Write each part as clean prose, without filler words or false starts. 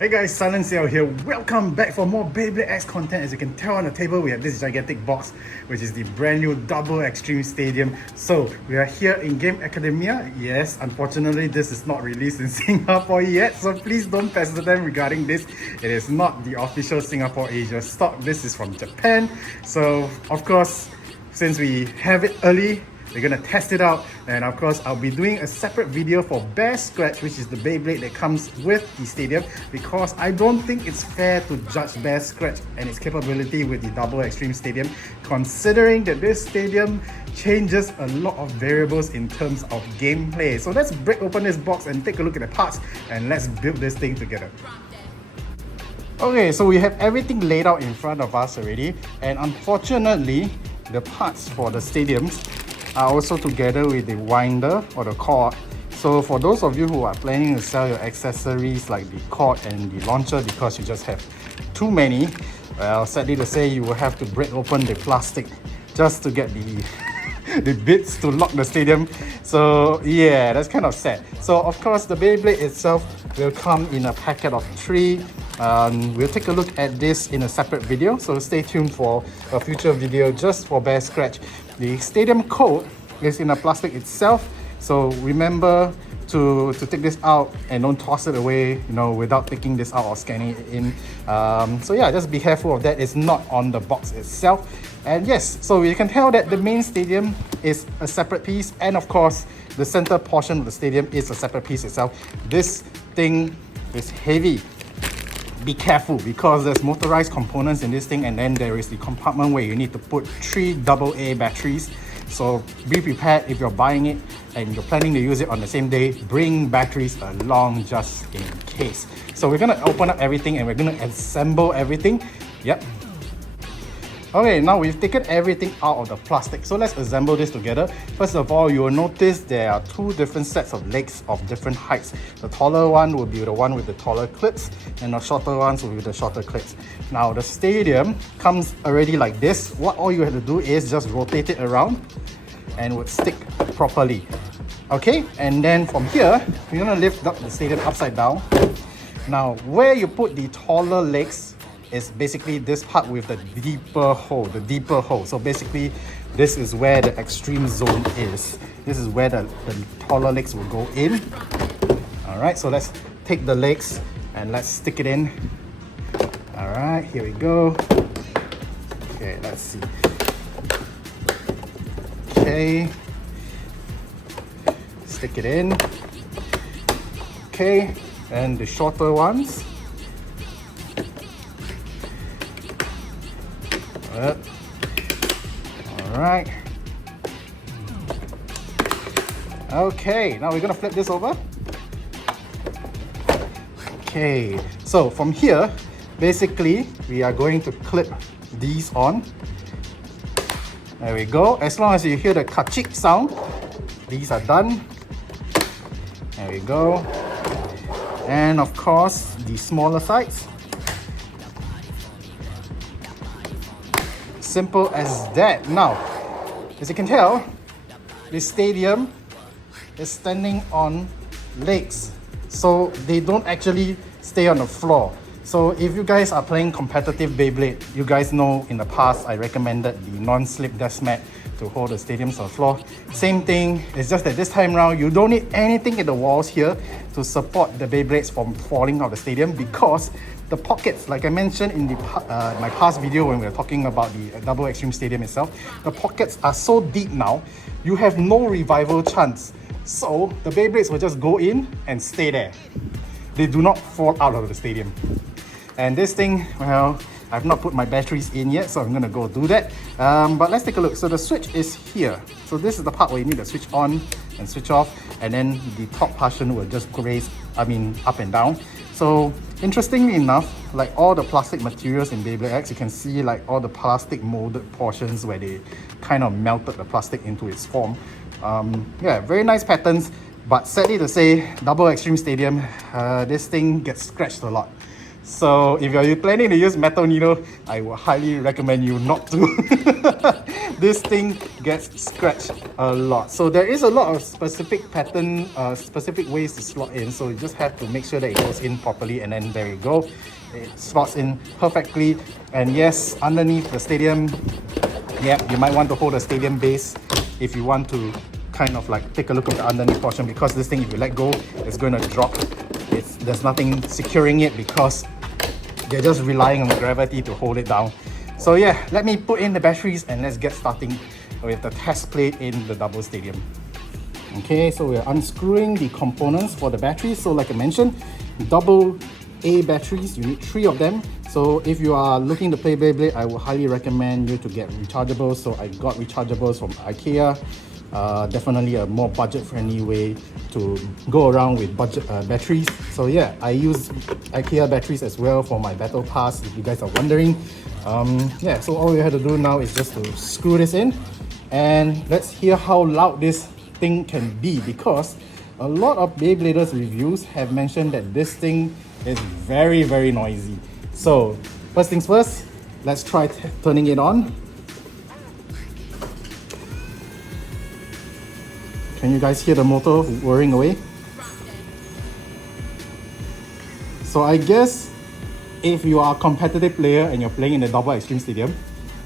Hey guys, Silence here. Welcome back for more Beyblade X content. As you can tell on the table, we have this gigantic box, which is the brand new double Xtreme Stadium. So we are here in Game Academia. Yes, unfortunately, this is not released in Singapore yet. So please don't pester them regarding this. It is not the official Singapore Asia stock. This is from Japan. So of course, since we have it early, we're gonna test it out, and of course I'll be doing a separate video for Bear Scratch, which is the Beyblade that comes with the stadium, because I don't think it's fair to judge Bear Scratch and its capability with the double Xtreme Stadium, considering that this stadium changes a lot of variables in terms of gameplay. So let's break open this box and take a look at the parts, and let's build this thing together. Okay, so we have everything laid out in front of us already, and unfortunately the parts for the stadiums are also together with the winder or the cord. So for those of you who are planning to sell your accessories like the cord and the launcher because you just have too many, well, sadly to say, you will have to break open the plastic just to get the bits to lock the stadium. So yeah, that's kind of sad. So of course the Beyblade itself will come in a packet of 3. We'll take a look at this in a separate video, so stay tuned for a future video just for Bear Scratch. The stadium code is in a plastic itself, so remember to take this out and don't toss it away, you know, without taking this out or scanning it in. So yeah, just be careful of that. It's not on the box itself. And yes, so you can tell that the main stadium is a separate piece, and of course the center portion of the stadium is a separate piece itself. This thing is heavy. Be careful because there's motorized components in this thing, and then there is the compartment where you need to put 3 AA batteries. So be prepared if you're buying it and you're planning to use it on the same day. Bring batteries along just in case. So we're gonna open up everything and we're gonna assemble everything. Yep. Okay, now we've taken everything out of the plastic, so let's assemble this together. First of all, you will notice there are 2 different sets of legs of different heights. The taller one will be the one with the taller clips, and the shorter ones will be the shorter clips. Now the stadium comes already like this. What all you have to do is just rotate it around and it would stick properly. Okay, and then from here, we're gonna lift up the stadium upside down. Now where you put the taller legs is basically this part with the deeper hole. So basically this is where the extreme zone is. This is where the taller legs will go in. Alright, so let's take the legs and let's stick it in. Alright, here we go. Okay, let's see. Okay, stick it in. Okay, and the shorter ones. Alright. Okay, now we're gonna flip this over. Okay, so from here, basically, we are going to clip these on. There we go. As long as you hear the ka-chick sound, these are done. There we go. And of course, the smaller sides. Simple as that. Now, as you can tell, this stadium is standing on legs, so they don't actually stay on the floor. So if you guys are playing competitive Beyblade, you guys know in the past I recommended the non-slip desk mat to hold the stadiums on the floor. Same thing, it's just that this time around you don't need anything in the walls here to support the Beyblades from falling out of the stadium, because the pockets, like I mentioned in the my past video when we were talking about the double Xtreme Stadium itself, the pockets are so deep now, you have no revival chance. So the Beyblades will just go in and stay there. They do not fall out of the stadium. And this thing, well, I've not put my batteries in yet, so I'm gonna go do that. But let's take a look. So the switch is here. So this is the part where you need to switch on and switch off, and then the top portion will just graze, up and down. So interestingly enough, like all the plastic materials in Beyblade X, you can see like all the plastic molded portions where they kind of melted the plastic into its form. Yeah, very nice patterns, but sadly to say, double Xtreme Stadium, this thing gets scratched a lot. So if you're planning to use metal needle, I would highly recommend you not to. This thing gets scratched a lot. So there is a lot of specific pattern, specific ways to slot in. So you just have to make sure that it goes in properly, and then there you go. It slots in perfectly. And yes, underneath the stadium, yeah, you might want to hold a stadium base if you want to kind of like take a look at the underneath portion, because this thing, if you let go, it's going to drop. There's nothing securing it because they're just relying on gravity to hold it down. So yeah, let me put in the batteries and let's get starting with the test plate in the double stadium. Okay, so we're unscrewing the components for the batteries. So like I mentioned, double A batteries, you need 3 of them. So if you are looking to play Beyblade, I would highly recommend you to get rechargeables. So I got rechargeables from IKEA. Definitely a more budget-friendly way to go around with budget batteries. So yeah, I use IKEA batteries as well for my battle pass, if you guys are wondering. Yeah, so all we have to do now is just to screw this in, and let's hear how loud this thing can be, because a lot of Beybladers reviews have mentioned that this thing is very, very noisy. So first things first, let's try turning it on. Can you guys hear the motor whirring away? So I guess if you are a competitive player and you're playing in the double Xtreme stadium,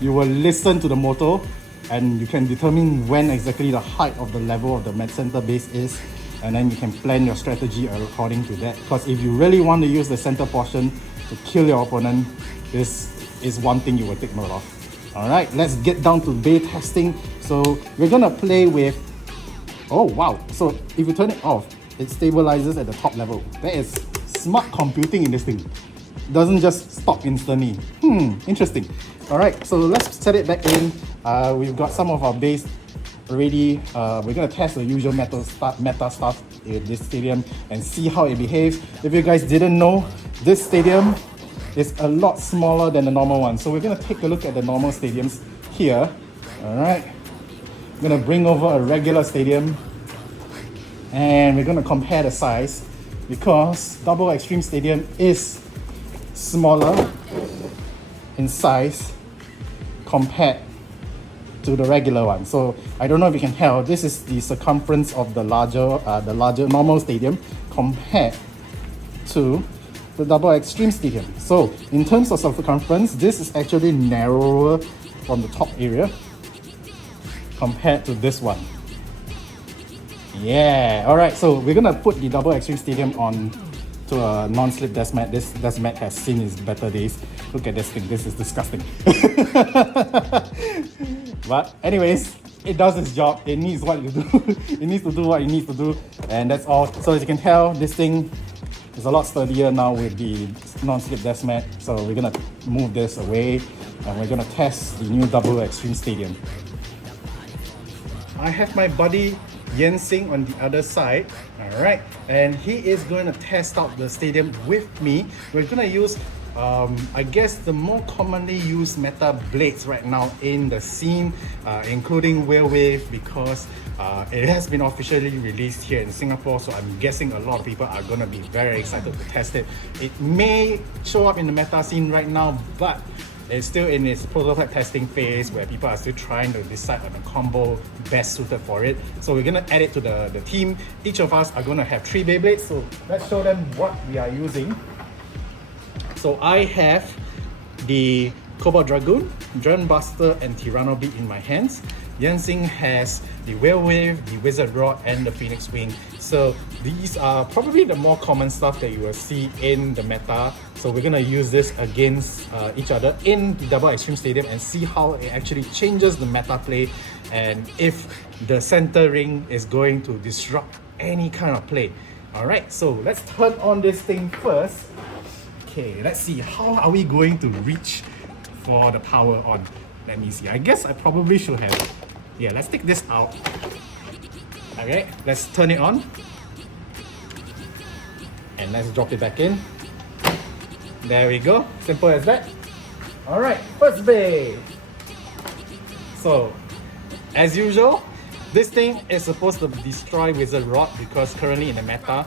you will listen to the motor and you can determine when exactly the height of the level of the med center base is, and then you can plan your strategy according to that. Because if you really want to use the center portion to kill your opponent, this is one thing you will take note of. Alright, let's get down to bay testing. So we're gonna play with, oh wow, so if you turn it off, it stabilizes at the top level. There is smart computing in this thing. It doesn't just stop instantly. Interesting. Alright, so let's set it back in. We've got some of our base already. We're gonna test the usual meta stuff in this stadium and see how it behaves. If you guys didn't know, this stadium is a lot smaller than the normal one. So we're gonna take a look at the normal stadiums here. Alright. I'm gonna bring over a regular stadium and we're gonna compare the size, because double Xtreme stadium is smaller in size compared to the regular one. So I don't know if you can tell, this is the circumference of the larger normal stadium compared to the double Xtreme stadium. So in terms of circumference, this is actually narrower from the top area compared to this one. Yeah, alright, so we're gonna put the double Xtreme stadium on to a non-slip desk mat. This desk mat has seen its better days. Look at this thing, this is disgusting. But anyways, it does its job. It needs what you do. It needs to do what it needs to do, and that's all. So as you can tell, this thing is a lot sturdier now with the non-slip desk mat. So we're gonna move this away and we're gonna test the new double Xtreme stadium. I have my buddy Yensing on the other side, alright, and he is going to test out the stadium with me. We're going to use, I guess, the more commonly used meta blades right now in the scene, including Whale Wave, because it has been officially released here in Singapore, so I'm guessing a lot of people are going to be very excited to test it. It may show up in the meta scene right now, but it's still in its prototype testing phase where people are still trying to decide on a combo best suited for it. So we're going to add it to the team. Each of us are going to have 3 Beyblades. So let's show them what we are using. So I have the Cobalt Dragoon, Drum Buster and Tyranno Beat in my hands. Yensing has the Whale Wave, the Wizard Rod and the Phoenix Wing. So these are probably the more common stuff that you will see in the meta. So we're going to use this against each other in the double Xtreme stadium and see how it actually changes the meta play, and if the center ring is going to disrupt any kind of play. Alright, so let's turn on this thing first. Okay, let's see, how are we going to reach for the power on? Let me see, I guess I probably should have. Yeah, let's take this out. Okay, let's turn it on. And let's drop it back in. There we go, simple as that. Alright, first bay. So, as usual, this thing is supposed to destroy Wizard Rod because currently in the meta,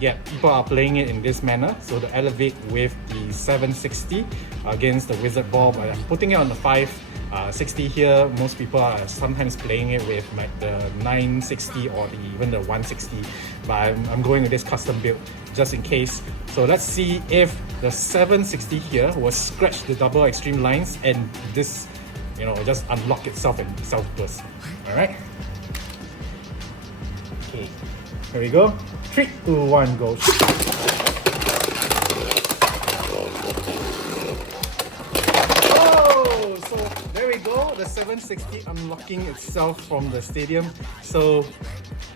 Yeah, people are playing it in this manner. So to elevate with the 760 against the wizard ball, but I'm putting it on the 560 here. Most people are sometimes playing it with like the 960 or even the 160, but I'm going with this custom build just in case. So let's see if the 760 here will scratch the double extreme lines and this, you know, just unlock itself and self-burst. Alright? Okay, here we go. 3, 2, 1, go. Oh, so there we go. The 760 unlocking itself from the stadium. So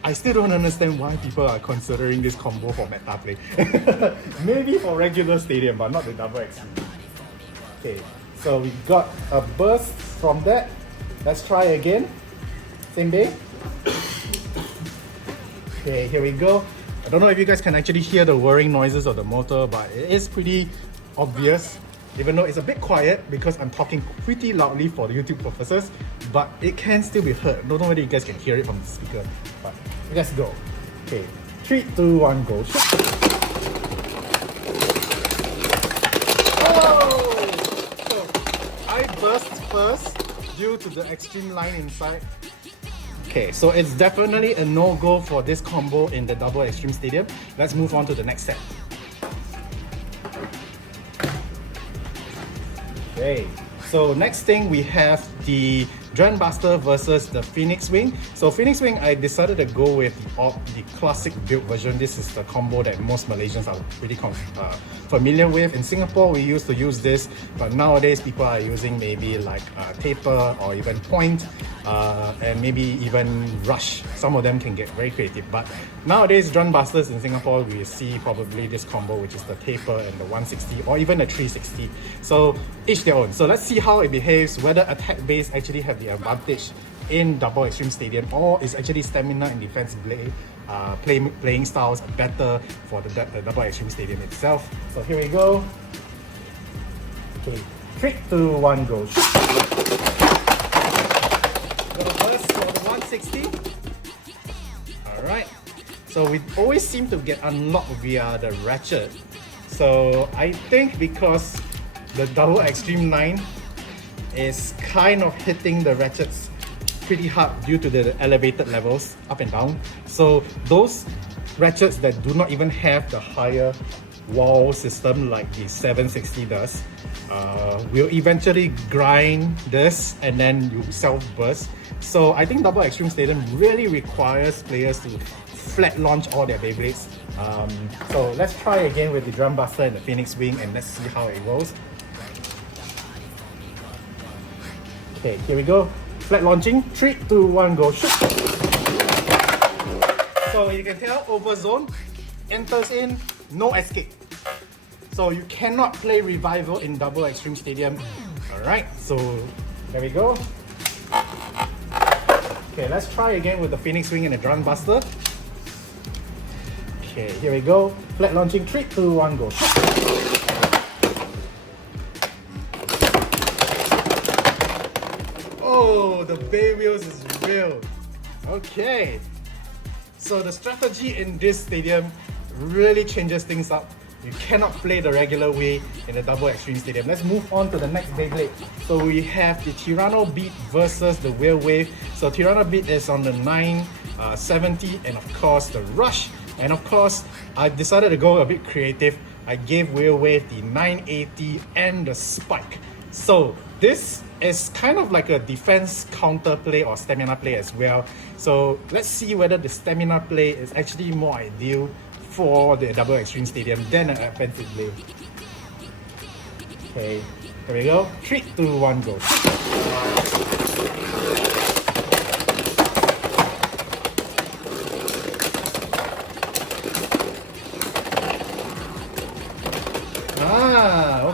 I still don't understand why people are considering this combo for meta play. Maybe for regular stadium, but not the double extreme. Okay, so we got a burst from that. Let's try again. Same bay. Okay, here we go. I don't know if you guys can actually hear the whirring noises of the motor, but it is pretty obvious, even though it's a bit quiet because I'm talking pretty loudly for the YouTube purposes, but it can still be heard. Don't know whether you guys can hear it from the speaker, but let's go. Okay, 3, 2, 1, go. Oh! So I burst first due to the extreme line inside. Okay, so it's definitely a no-go for this combo in the double extreme stadium. Let's move on to the next set. Okay, so next thing we have the Dren Buster versus the Phoenix Wing. So Phoenix Wing, I decided to go with the classic build version. This is the combo that most Malaysians are pretty familiar with. In Singapore, we used to use this, but nowadays people are using maybe like taper or even point, and maybe even rush. Some of them can get very creative, but nowadays Dren Busters in Singapore, we see probably this combo, which is the taper and the 160 or even the 360. So each their own. So let's see how it behaves, whether attack base actually have the advantage in double extreme stadium, or is actually stamina and defense playing styles better for the double extreme stadium itself. So here we go. Okay, 3, 2, 1, go. Got a burst for the 160. Alright, so we always seem to get unlocked via the ratchet. So I think because the double extreme line is kind of hitting the ratchets pretty hard due to the elevated levels up and down. So those ratchets that do not even have the higher wall system like the 760 does will eventually grind this and then you self-burst. So I think double extreme stadium really requires players to flat launch all their Beyblades. So let's try again with the Dren Buster and the Phoenix Wing and let's see how it rolls. Okay, here we go. Flat launching. 3, 2, 1, go. Shoot. So you can tell, over zone, enters in, no escape. So you cannot play revival in double extreme stadium. Alright, so there we go. Okay, let's try again with the Phoenix Wing and the Dren Buster. Okay, here we go. Flat launching. 3, 2, 1, go. Oh, the bay wheels is real. Okay, so the strategy in this stadium really changes things up. You cannot play the regular way in the double extreme stadium. Let's move on to the next Beyblade. So we have the Tyranno Beat versus the Whale Wave. So Tyranno Beat is on the 970 and of course the Rush. And of course, I decided to go a bit creative. I gave Whale Wave the 980 and the Spike. So this is kind of like a defense counter play or stamina play as well. So let's see whether the stamina play is actually more ideal for the double extreme stadium than an offensive play. Okay, here we go. 3, 2, 1, go.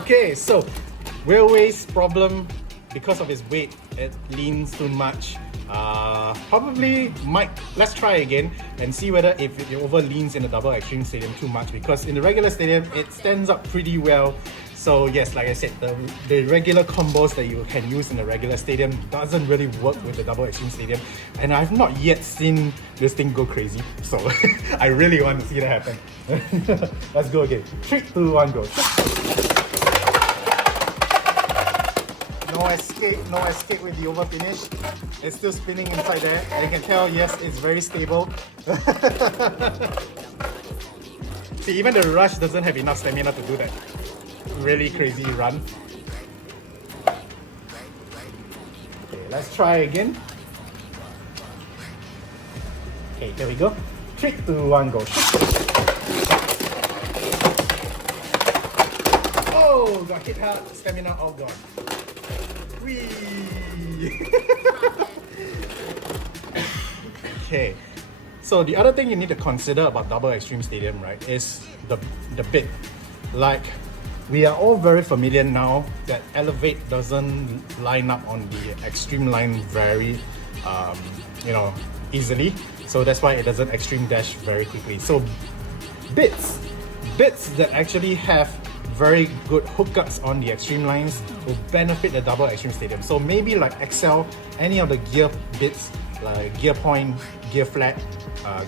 Okay, so Whalewave's problem, because of its weight, it leans too much. Probably might, let's try again and see whether if it over leans in the double extreme stadium too much, because in the regular stadium it stands up pretty well. So yes, like I said, the regular combos that you can use in the regular stadium doesn't really work with the double extreme stadium, and I've not yet seen this thing go crazy. So I really want to see that happen. Let's go again. 3, 2, 1, go. No escape with the over finish. It's still spinning inside there. And you can tell, yes, it's very stable. See, even the rush doesn't have enough stamina to do that really crazy run. Okay, let's try again. Okay, here we go. 3, 2, 1, go. Oh, got hit hard. Stamina all gone. Whee! Okay, so the other thing you need to consider about double extreme stadium, right, is the bit. Like, we are all very familiar now that elevate doesn't line up on the extreme line very easily, so that's why it doesn't extreme dash very quickly. So bits that actually have very good hookups on the extreme lines will benefit the double extreme stadium. So maybe like Excel, any of the gear bits like gear point, gear flat,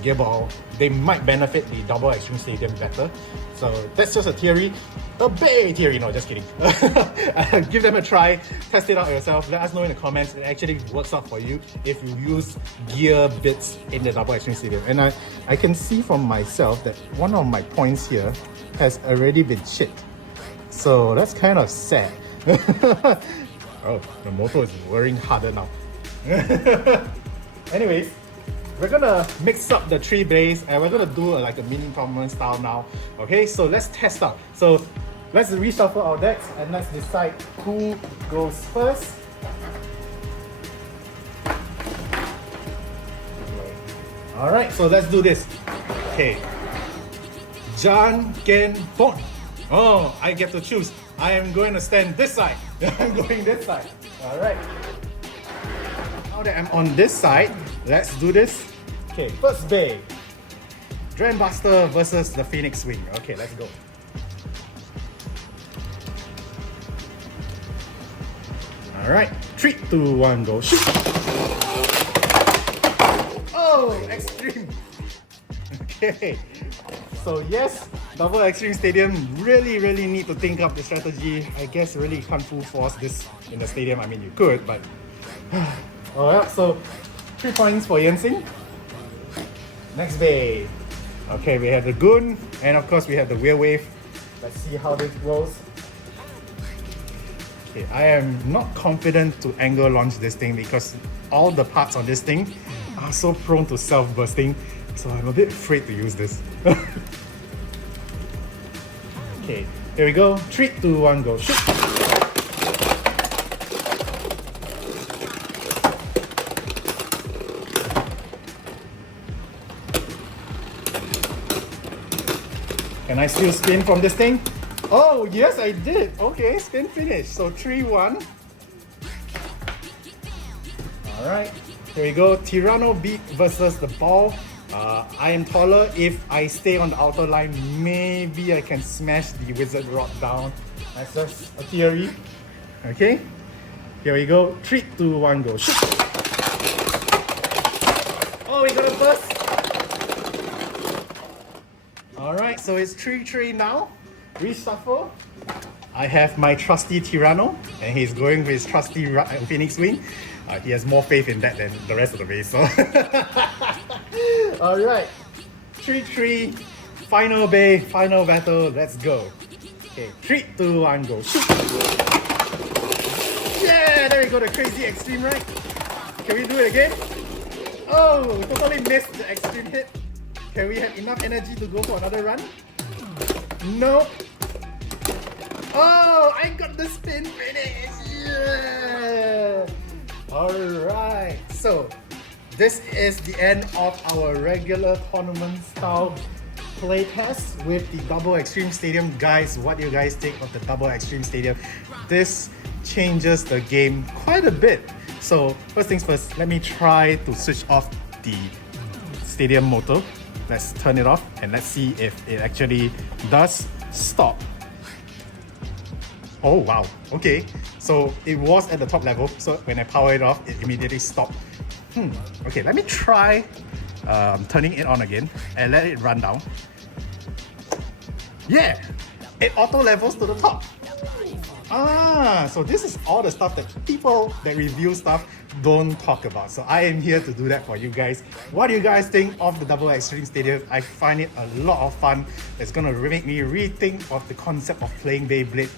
gear ball, they might benefit the double extreme stadium better. So that's just a theory, a big theory, no, just kidding. Give them a try, test it out yourself, let us know in the comments. It actually works out for you if you use gear bits in the double extreme stadium. And I can see from myself that one of my points here has already been chipped. So that's kind of sad. Oh, the motor is whirring harder now. Anyways, we're gonna mix up the 3 blades and we're gonna do like a mini tournament style now. Okay, so let's test out. So let's reshuffle our decks and let's decide who goes first. Alright, so let's do this. Okay. Jan Ken Bon. Oh, I get to choose. I am going to stand this side. I'm going this side. Alright. Now that I'm on this side, let's do this. Okay, first bay. Buster versus the Phoenix Wing. Okay, let's go. Alright, 3, 2, 1, go. Shoot! Oh, extreme. Okay. So yes, double extreme stadium really need to think up the strategy. I guess really can't full force this in the stadium. I mean, you could, but alright, so 3 points for Yensing. Next bay. Okay, we have the Goon, and of course we have the Wheel Wave. Let's see how this rolls. Okay, I am not confident to angle launch this thing because all the parts on this thing are so prone to self-bursting. So I'm a bit afraid to use this. Okay, here we go. 3, 2, 1, go. Shoot! Can I still spin from this thing? Oh, yes, I did. Okay, spin finish. So 3, 1. Alright, here we go. Tyranno beat versus the ball. I am taller. If I stay on the outer line, maybe I can smash the wizard rod down. That's just a theory. Okay, here we go. 3, 2, 1, go. Shoot! Oh, we got a burst. Alright, so it's 3-3 now. Reshuffle. I have my trusty Tyranno, and he's going with his trusty Phoenix Wing. He has more faith in that than the rest of the base. So. Alright, 3-3, final bay, final battle, let's go. Okay, 3, 2, 1, go. Shoot! Yeah, there we go, the crazy extreme right. Can we do it again? Oh, totally missed the extreme hit. Can we have enough energy to go for another run? No. Oh, I got the spin finish! Yeah! Alright, so this is the end of our regular tournament style playtest with the double extreme stadium. Guys, what do you guys think of the double extreme stadium? This changes the game quite a bit. So first things first, let me try to switch off the stadium motor. Let's turn it off and let's see if it actually does stop. Oh wow, okay. So it was at the top level, so when I power it off, it immediately stopped. Okay, let me try turning it on again and let it run down. Yeah, it auto levels to the top. So this is all the stuff that people that review stuff don't talk about. So I am here to do that for you guys. What do you guys think of the Double Xtreme Stadium? I find it a lot of fun. It's gonna make me rethink of the concept of playing Beyblade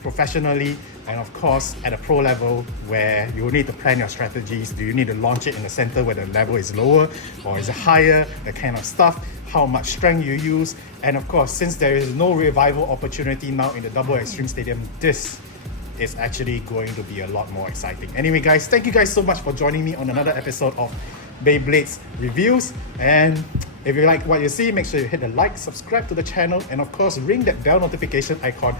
professionally, and of course at a pro level where you need to plan your strategies. Do you need to launch it in the center where the level is lower or is it higher? That kind of stuff. How much strength you use, and of course, since there is no revival opportunity now in the Double Xtreme Stadium, this is actually going to be a lot more exciting. Anyway guys, thank you guys so much for joining me on another episode of Beyblade's reviews, and if you like what you see, make sure you hit the like, subscribe to the channel, and of course ring that bell notification icon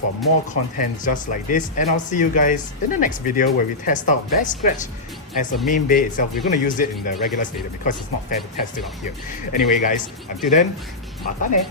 for more content just like this. And I'll see you guys in the next video where we test out Back Scratch as a main bay itself. We're going to use it in the regular stadium because it's not fair to test it out here. Anyway guys, until then, mata ne!